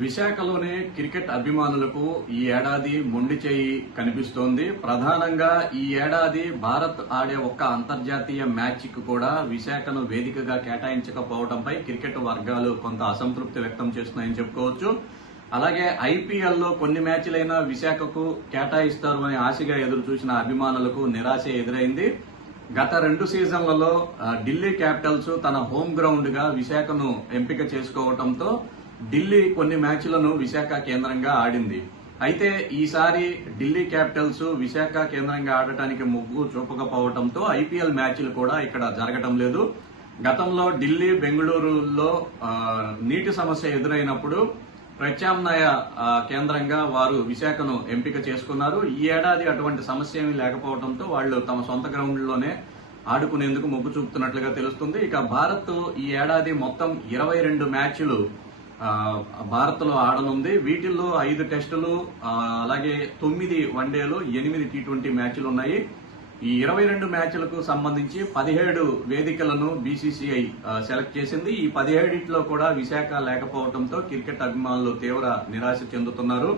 విశాఖలోని క్రికెట్ అభిమానులకు ఈ ఏడాది మొండి చేయి కనిపిస్తోంది. ప్రధానంగా ఈ ఏడాది భారత్ ఆడే ఒక్క అంతర్జాతీయ మ్యాచ్ కు కూడా విశాఖను వేదికగా కేటాయించకపోవడంపై క్రికెట్ వర్గాలు కొంత అసంతృప్తి వ్యక్తం చేస్తున్నాయని చెప్పుకోవచ్చు. అలాగే ఐపీఎల్లో కొన్ని మ్యాచ్లైనా విశాఖకు కేటాయిస్తారు అని ఆశగా ఎదురు చూసిన అభిమానులకు నిరాశ ఎదురైంది. గత 2 సీజన్లలో ఢిల్లీ క్యాపిటల్స్ తన హోమ్ గ్రౌండ్ గా విశాఖను ఎంపిక చేసుకోవడంతో ఢిల్లీ కొన్ని మ్యాచ్లను విశాఖ కేంద్రంగా ఆడింది. అయితే ఈసారి ఢిల్లీ క్యాపిటల్స్ విశాఖ కేంద్రంగా ఆడటానికి మొగ్గు చూపకపోవడంతో ఐపీఎల్ మ్యాచ్లు కూడా ఇక్కడ జరగడం లేదు. గతంలో ఢిల్లీ, బెంగళూరులో నీటి సమస్య ఎదురైనప్పుడు ప్రత్యామ్నాయ కేంద్రంగా వారు విశాఖను ఎంపిక చేసుకున్నారు. ఈ ఏడాది అటువంటి సమస్య ఏమీ లేకపోవడంతో వాళ్ళు తమ సొంత గ్రౌండ్లోనే ఆడుకునేందుకు మొగ్గు చూపుతున్నట్లుగా తెలుస్తుంది. ఇక భారత్ ఈ ఏడాది మొత్తం 22 మ్యాచ్లు భారత్ లో ఆడనుంది. వీటిల్లో 5 టెస్టులు, అలాగే 9 వన్డేలు, 8 టీ20 మ్యాచ్లు ఉన్నాయి. ఈ 22 మ్యాచ్లకు సంబంధించి 17 వేదికలను బీసీసీఐ సెలెక్ట్ చేసింది. ఈ 17లో కూడా విశాఖ లేకపోవడంతో క్రికెట్ అభిమానులు తీవ్ర నిరాశ చెందుతున్నారు.